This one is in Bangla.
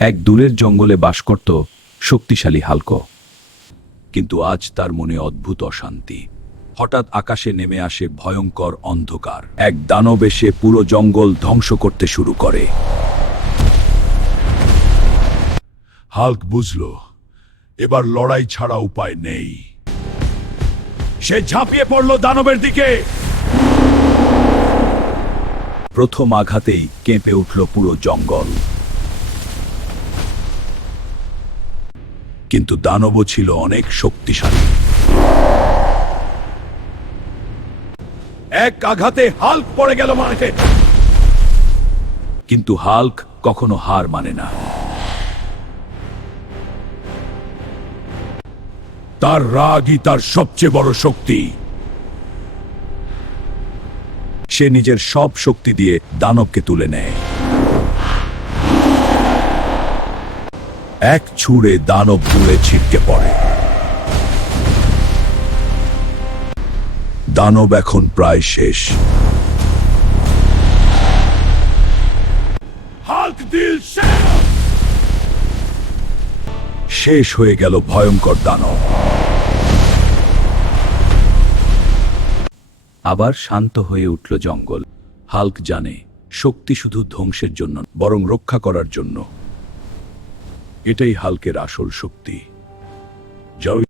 এক দূরের জঙ্গলে বাস করত শক্তিশালী হাল্ক। কিন্তু আজ তার মনে অদ্ভুত অশান্তি। হঠাৎ আকাশে নেমে আসে ভয়ঙ্কর অন্ধকার। এক দানব এসে পুরো জঙ্গল ধ্বংস করতে শুরু করে। হাল্ক বুঝল এবার লড়াই ছাড়া উপায় নেই। সে ঝাঁপিয়ে পড়ল দানবের দিকে। প্রথম আঘাতেই কেঁপে উঠল পুরো জঙ্গল। কিন্তু দানবও ছিল অনেক শক্তিশালী। এক আঘাতে হাল্ক পড়ে গেল মাটিতে। কিন্তু হাল্ক কখনো হার মানে না। তার রাগই তার সবচেয়ে বড় শক্তি। সে নিজের সব শক্তি দিয়ে দানবকে তুলে নেয়। এক ছুঁড়ে দানব দূরে ছিটকে পড়ে। দানব এখন প্রায় শেষ। হাল্ক দিল শেষ হয়ে গেল ভয়ঙ্কর দানব। আবার শান্ত হয়ে উঠল জঙ্গল। হাল্ক জানে শক্তি শুধু ধ্বংসের জন্য বরং রক্ষা করার জন্য। এটাই হাল্কের আসল শক্তি। জয়।